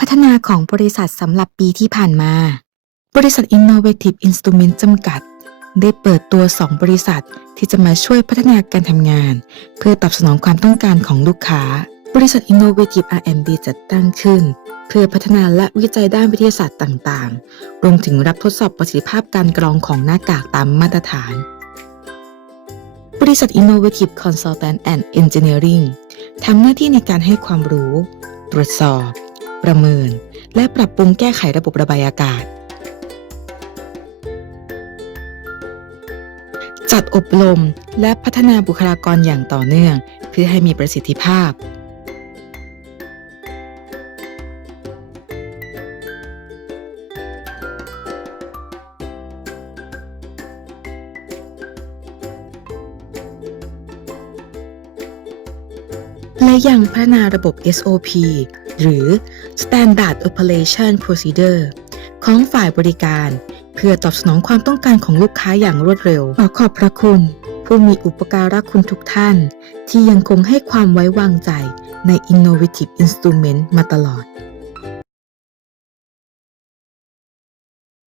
พัฒนาของบริษัทสำหรับปีที่ผ่านมา บริษัท Innovative Instrument จำกัด ได้เปิดตัว 2 บริษัทที่จะมาช่วยพัฒนาการทำงาน เพื่อตอบสนองความต้องการของลูกค้า บริษัท Innovative R&D จัดตั้งขึ้น เพื่อพัฒนาและวิจัยด้านวิทยาศาสตร์ต่างๆ รวมถึงรับทดสอบประสิทธิภาพการกรองของหน้ากากตามมาตรฐาน บริษัท Innovative Consultant and Engineering ทำหน้าที่ในการให้ความรู้ ตรวจสอบ ประเมิน และปรับปรุงแก้ไขระบบระบายอากาศ จัดอบรมและพัฒนาบุคลากรอย่างต่อเนื่อง เพื่อให้มีประสิทธิภาพ และยังพัฒนาระบบ SOP หรือ Standard Operation Procedure ของฝ่ายบริการ เพื่อตอบสนองความต้องการของลูกค้าอย่างรวดเร็ว ขอขอบพระคุณ ผู้มีอุปการะคุณทุกท่าน ที่ยังคงให้ความไว้วางใจใน Innovative Instrument มาตลอด